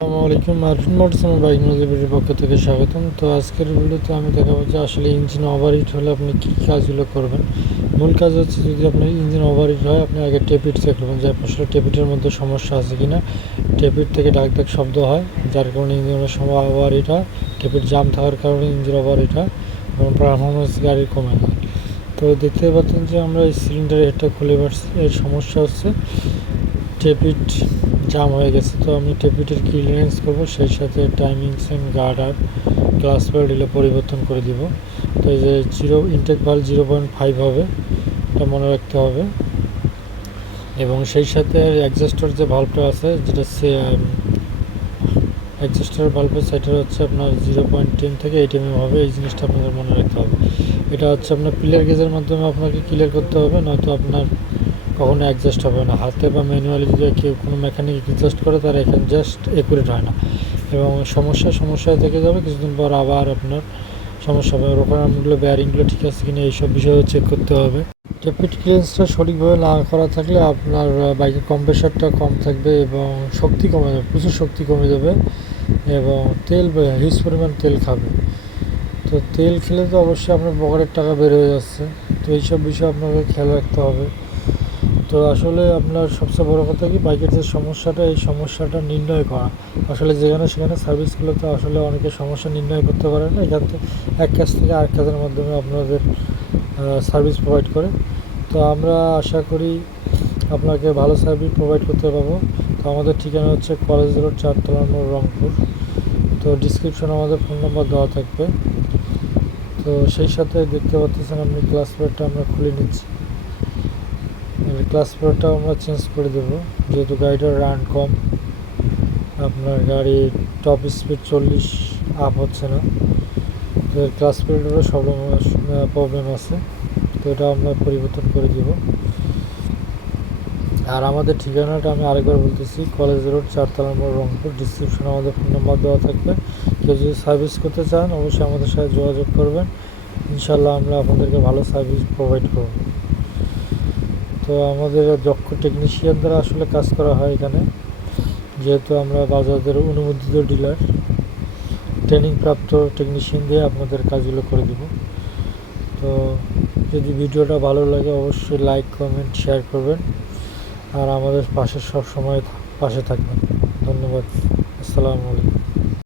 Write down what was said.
আসসালামু আলাইকুম, আরফিন মোটরসাম বাইক মুজিবের পক্ষ থেকে স্বাগতম। তো আজকের ভিডিওতে আমি দেখাবো যে আসলে ইঞ্জিন ওভারহিট হলে আপনি কী কাজগুলো করবেন। মূল কাজ হচ্ছে যদি আপনার ইঞ্জিন ওভারহিট হয়, আপনি আগে টেপিট চেক করবেন যে আসলে টেপিটের মধ্যে সমস্যা আছে কি না টেপিট থেকে ডাক ডাক শব্দ হয়, যার কারণে ইঞ্জিনের সময় ওভারহিট হয়। টেপিট জাম থাকার কারণে ইঞ্জিন ওভারহিট হয় এবং পারফরমেন্স গাড়ির কমে যায়। তো দেখতে পাচ্ছেন যে আমরা এই সিলিন্ডার হেডটা খুলে পারছি এর সমস্যা হচ্ছে টেপিট জাম হয়ে গেছে, তো আমি টেপিটের ক্লিয়ারেন্স করব? সেই সাথে টাইমিং সেম গার্ড আর গ্লাস এগুলো পরিবর্তন করে দিব। তো এই যে জিরো ইনটেক ভালো জিরো পয়েন্ট ফাইভ হবে, এটা মনে রাখতে হবে। এবং সেই সাথে অ্যাডজাস্টার যে ভাল্বটা আছে, যেটা সে অ্যাডজাস্টার ভাল্বের সেটা হচ্ছে আপনার জিরো পয়েন্ট টেন থেকে এইট এম হবে, এই জিনিসটা আপনাদের মনে রাখতে হবে। এটা হচ্ছে আপনার প্লেয়ার গেজের মাধ্যমে আপনাকে ক্লিয়ার করতে হবে, নয়তো আপনার কখনো অ্যাডজাস্ট হবে না। হাতে বা ম্যানুয়ালি যদি কেউ কোনো মেকানিক অ্যাডজাস্ট করে, তার এখানে জাস্ট একুরেট হয় না। এবং সমস্যা সমস্যায় থেকে যাবে, কিছুদিন পর আবার আপনার সমস্যা হবে। রোকারগুলো ব্যারিংগুলো ঠিক আছে কিনা, এইসব বিষয়ে চেক করতে হবে। টেপিড ক্লিয়ারেন্সটা সঠিকভাবে না করা থাকলে আপনার বাইকের কম্প্রেসারটা কম থাকবে এবং শক্তি কমে যাবে, প্রচুর শক্তি কমে যাবে এবং তেল হিউজ পরিমাণ তেল খাবে। তো তেল খেলে তো অবশ্যই আপনার পকেটের টাকা বের হয়ে যাচ্ছে। তো এইসব বিষয়ে আপনাকে খেয়াল রাখতে হবে। তো আসলে আপনার সবচেয়ে বড় কথা কি, বাইকের যে সমস্যাটা, এই সমস্যাটা নির্ণয় করা। আসলে যেখানে সেখানে সার্ভিসগুলোতে আসলে অনেকে সমস্যা নির্ণয় করতে পারে না। এখান থেকে এক কাজ থেকে আরেক কাজের মাধ্যমে আপনাদের সার্ভিস প্রোভাইড করে। তো আমরা আশা করি আপনাকে ভালো সার্ভিস প্রোভাইড করতে পারব। তো আমাদের ঠিকানা হচ্ছে কলেজ রোড, চারতলা মোড়, রংপুর। তো ডিসক্রিপশনে আমাদের ফোন নম্বর দেওয়া থাকবে। তো সেই সাথে দেখতে পাচ্ছেন আপনি ক্লাস আমরা খুলে নিচ্ছি। ক্লাস প্লেটটাও আমরা চেঞ্জ করে দেবো। যেহেতু গাড়িটার রান কম, আপনার গাড়ি টপ স্পিড চল্লিশ আপ হচ্ছে না। তো ক্লাস সব প্রবলেম আছে। তো এটা আমরা পরিবর্তন করে দেব। আর আমাদের ঠিকানাটা আমি আরেকবার বলতেছি কলেজ রোড চারতলা নম্বর রংপুর। ডিসক্রিপশনে আমাদের ফোন নাম্বার দেওয়া থাকবে। কেউ যদি সার্ভিস করতে চান, অবশ্যই আমাদের সাথে যোগাযোগ করবেন। ইনশাল্লাহ আমরা আপনাদেরকে ভালো সার্ভিস প্রোভাইড করব। তো আমাদের দক্ষ টেকনিশিয়ান দ্বারা আসলে কাজ করা হয় এখানে। যেহেতু আমরা বাজাজের অনুমোদিত ডিলার ট্রেনিং প্রাপ্ত টেকনিশিয়ান দিয়ে আপনাদের কাজগুলো করে দিব। তো যদি ভিডিওটা ভালো লাগে অবশ্যই লাইক কমেন্ট শেয়ার করবেন। আর আমাদের পাশে সব সময় পাশে থাকবেন। ধন্যবাদ। আসসালামু আলাইকুম।